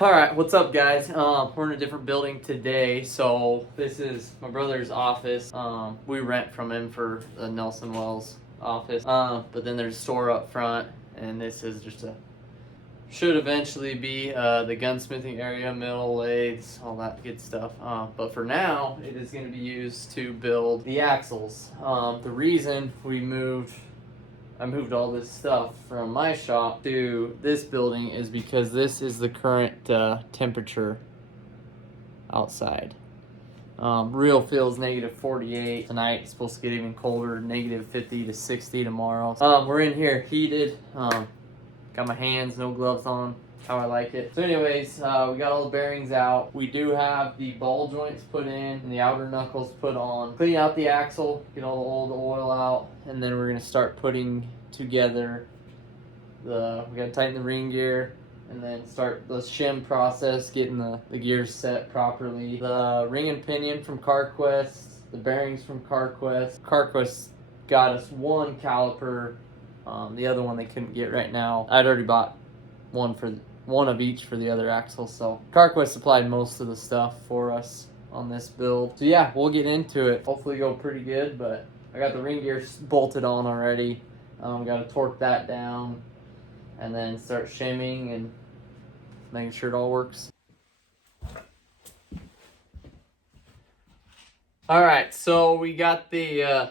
All right, what's up, guys? We're in a different building today, so this is my brother's office. We rent from him for the Nelson Wells office, but then there's a store up front, and this is just should eventually be the gunsmithing area, mill, lathes, all that good stuff. But for now, it is going to be used to build the axles. The reason I moved all this stuff from my shop to this building is because this is the current temperature outside. Real feels negative 48 tonight. It's supposed to get even colder, negative 50 to 60 tomorrow. We're in here heated. Got my hands, no gloves on, how I like it. So anyways, we got all the bearings out. We do have the ball joints put in and the outer knuckles put on. Clean out the axle, get all the old oil out, and then we're gonna start putting together we gotta tighten the ring gear and then start the shim process, getting the gears set properly. The ring and pinion from CarQuest, the bearings from CarQuest. CarQuest got us one caliper. The other one they couldn't get right now. I'd already bought one of each for the other axle, so CarQuest supplied most of the stuff for us on this build. So yeah, we'll get into it. Hopefully go pretty good, but I got the ring gear bolted on already. Got to torque that down and then start shimming and making sure it all works. All right, so we got the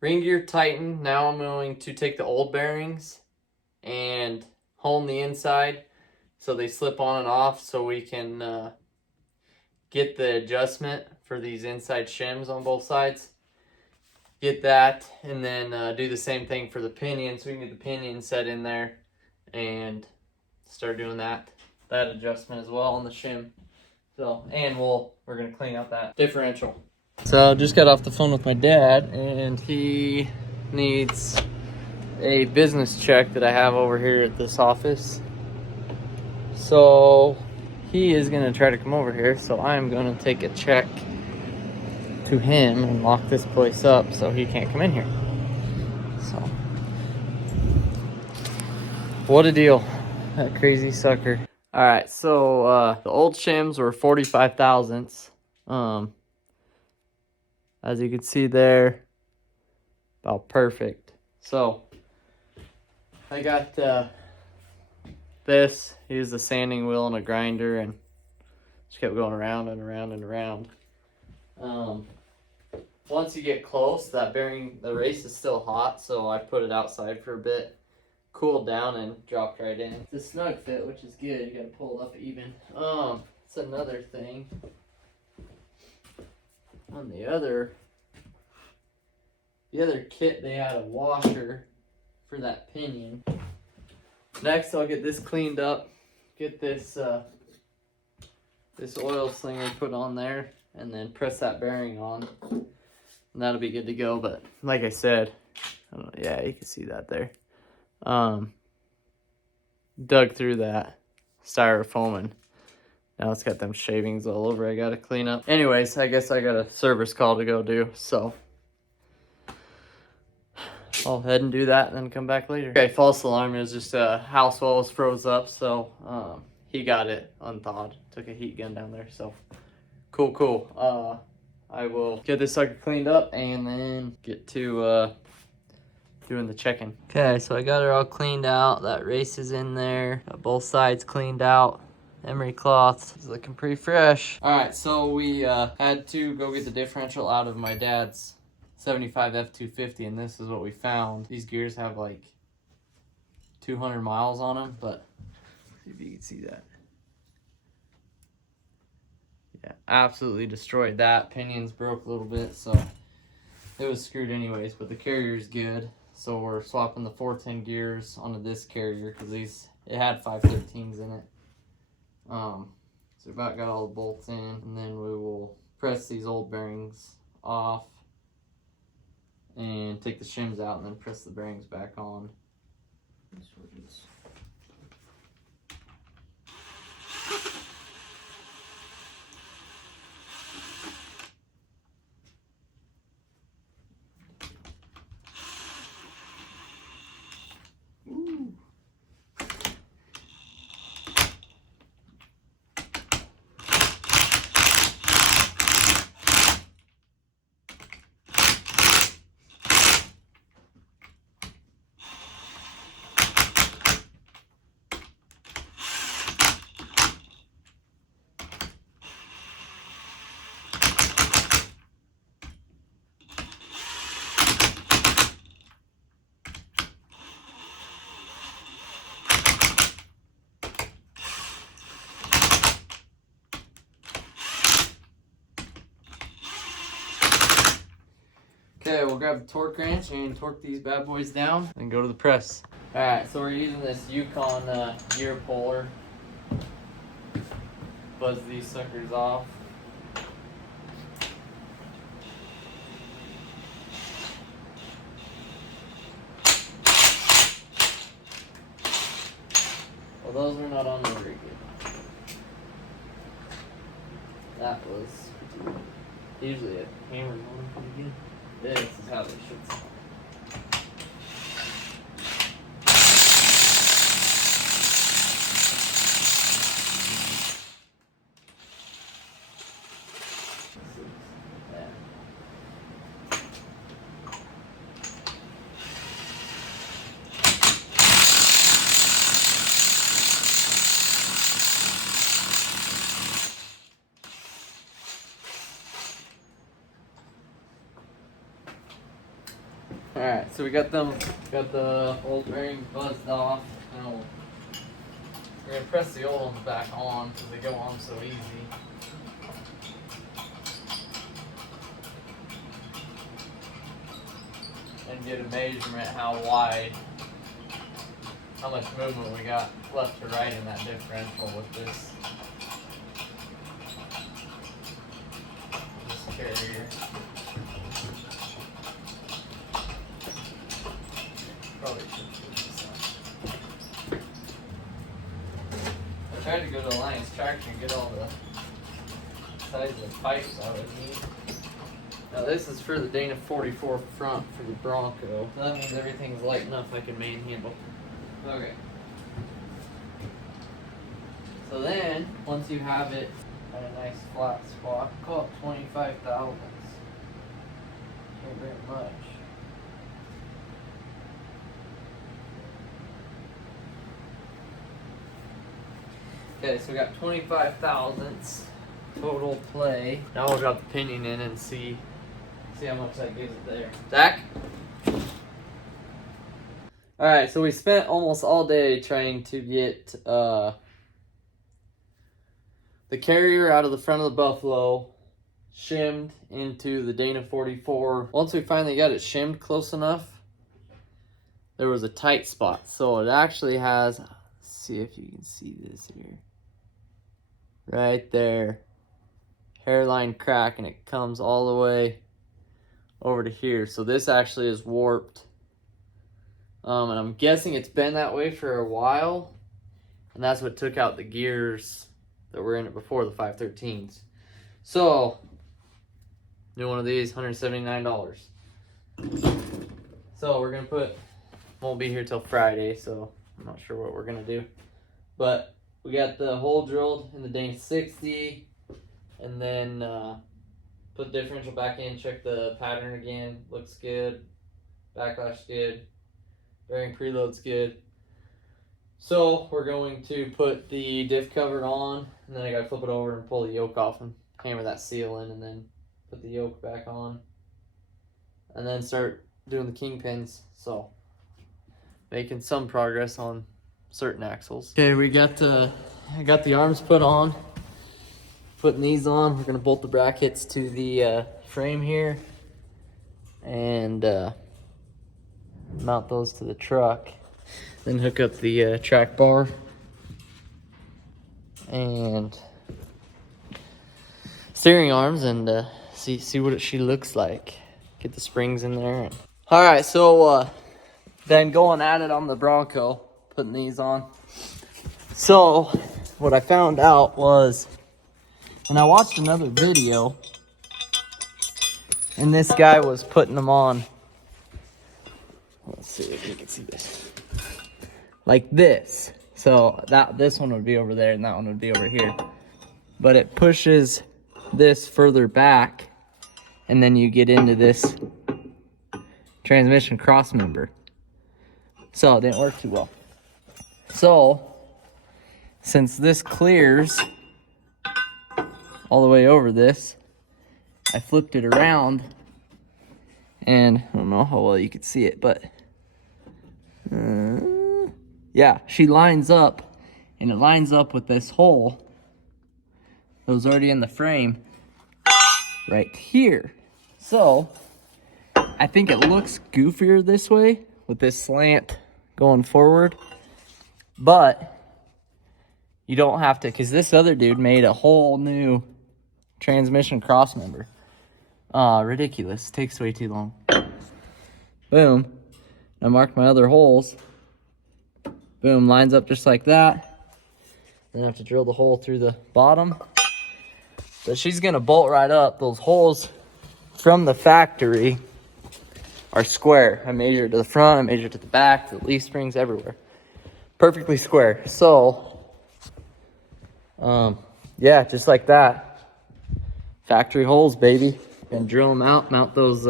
ring gear tightened. Now I'm going to take the old bearings and hone the inside so they slip on and off, so we can get the adjustment for these inside shims on both sides. Get that, and then do the same thing for the pinion, so we can get the pinion set in there and start doing that adjustment as well on the shim. So, and we're gonna clean out that differential. So just got off the phone with my dad, and he needs a business check that I have over here at this office. So he is gonna try to come over here, so I'm gonna take a check to him and lock this place up so he can't come in here. So what a deal, that crazy sucker. All right, so the old shims were 45 thousandths. As you can see there, about perfect. So I got this. He used a sanding wheel and a grinder and just kept going around and around and around. Once you get close, that bearing, the race is still hot, so I put it outside for a bit, cooled down, and dropped right in. It's a snug fit, which is good. You gotta pull it up even. It's another thing. On the other kit, they had a washer for that pinion. Next, I'll get this cleaned up, get this this oil slinger put on there, and then press that bearing on. And that'll be good to go. But like I said, yeah, you can see that there. Dug through that styrofoam, and now it's got them shavings all over. I gotta clean up. Anyways, I guess I got a service call to go do, so I'll head and do that and then come back later. Okay, false alarm. It was just house walls froze up, so he got it unthawed. Took a heat gun down there, so cool. I will get this sucker cleaned up and then get to doing the check-in. Okay, so I got it all cleaned out. That race is in there. Got both sides cleaned out. Emery cloth is looking pretty fresh. All right, so we had to go get the differential out of my dad's 75 F250, and this is what we found. These gears have like 200 miles on them, but see if you can see that. Yeah, absolutely destroyed that. Pinions broke a little bit, so it was screwed anyways, but the carrier's good. So we're swapping the 410 gears onto this carrier because it had 513s in it. So we about got all the bolts in, and then we will press these old bearings off and take the shims out and then press the bearings back on. Okay, we'll grab the torque wrench and torque these bad boys down and go to the press. Alright, so we're using this Yukon gear puller. Buzz these suckers off. Well, those were not on there very good. That was pretty good. Usually a hammer's on pretty good. This is how they should sound. Alright, so we got the old bearing buzzed off. Now we're gonna press the old ones back on because they go on so easy. And get a measurement how much movement we got left to right in that differential with this carrier. Probably should do this one. I tried to go to Alliance Tractor and get all the size of the pipes I would need. Now this is for the Dana 44 front for the Bronco. So that means everything's light enough I can manhandle. Okay. So then, once you have it at a nice flat spot, call it 25 thousandths. Not very much. Okay, so we got 25 thousandths total play. Now we'll drop the pinion in and see how much that gives it there. Zach? Alright, so we spent almost all day trying to get the carrier out of the front of the Buffalo shimmed into the Dana 44. Once we finally got it shimmed close enough, there was a tight spot. So it actually has, let's see if you can see this here. Right there. Hairline crack, and it comes all the way over to here. So this actually is warped. And I'm guessing it's been that way for a while. And that's what took out the gears that were in it before, the 513s. So, new one of these, $179. So we're gonna won't be here till Friday, so I'm not sure what we're gonna do. But we got the hole drilled in the Dana 60, and then put the differential back in, check the pattern again, looks good, backlash good, bearing preload's good. So we're going to put the diff cover on, and then I gotta flip it over and pull the yoke off and hammer that seal in, and then put the yoke back on, and then start doing the kingpins. So making some progress on certain axles. Okay, I got the arms put on. Putting these on, we're gonna bolt the brackets to the frame here and mount those to the truck. Then hook up the track bar and steering arms and see what she looks like. Get the springs in there. All right, so then going at it on the Bronco, putting these on. So what I found out was, and I watched another video, and this guy was putting them on. Let's see if you can see this. Like this. So this one would be over there and that one would be over here. But it pushes this further back, and then you get into this transmission cross member. So it didn't work too well. So since this clears all the way over this, I flipped it around, and I don't know how well you can see it, but yeah, she lines up, and it lines up with this hole that was already in the frame right here. So I think it looks goofier this way with this slant going forward, but you don't have to, because this other dude made a whole new transmission cross member. Ridiculous. Takes way too long. Boom. I marked my other holes. Boom, lines up just like that. Then I have to drill the hole through the bottom. But she's gonna bolt right up. Those holes from the factory are square. I measured to the front, I measured to the back, the leaf springs everywhere. Perfectly square. So, yeah, just like that. Factory holes, baby. And drill them out, mount those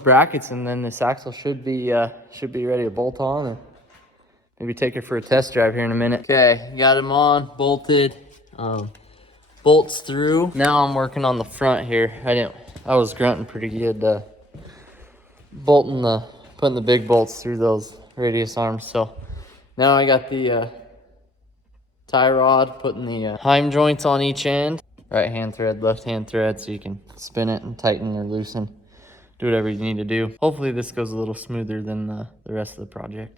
brackets, and then this axle should be ready to bolt on, and maybe take it for a test drive here in a minute. Okay, got them on, bolted, bolts through. Now I'm working on the front here. I was grunting pretty good, putting the big bolts through those radius arms. So now I got the tie rod, putting the heim joints on each end, right hand thread, left hand thread, so you can spin it and tighten or loosen. Do whatever you need to do. Hopefully this goes a little smoother than the rest of the project.